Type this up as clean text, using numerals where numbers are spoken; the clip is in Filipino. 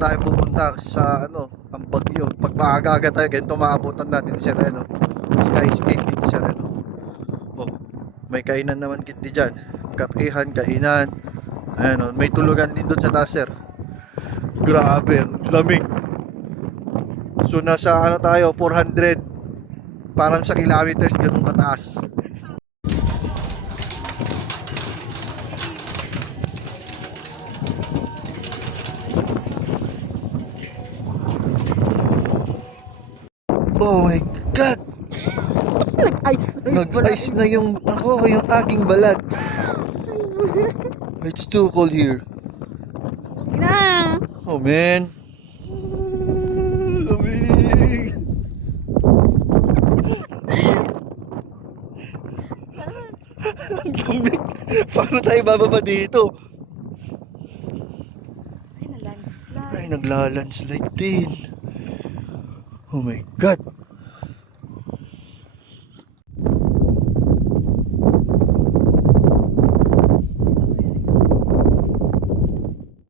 tayo pupunta sa ang Bagyo. Pag maaga tayo, ganito maabutan natin si Reno. Skyscape dito si Reno. Oh, may kainan naman kiti dyan. Kapihan, kainan. Ayan, may tulugan din doon sa taas, sir. Grabe, ang lamig. So nasa tayo, 400. Parang sa kilometers, ganun kataas. Oh my God! Nag-ice na yung aking balat. It's too cold here. Na. Oh man. Lamig. Ang lamig. Paano tayo bababa dito? Ay, na-landslide. Ay, nagla-landslide din. Oh my God.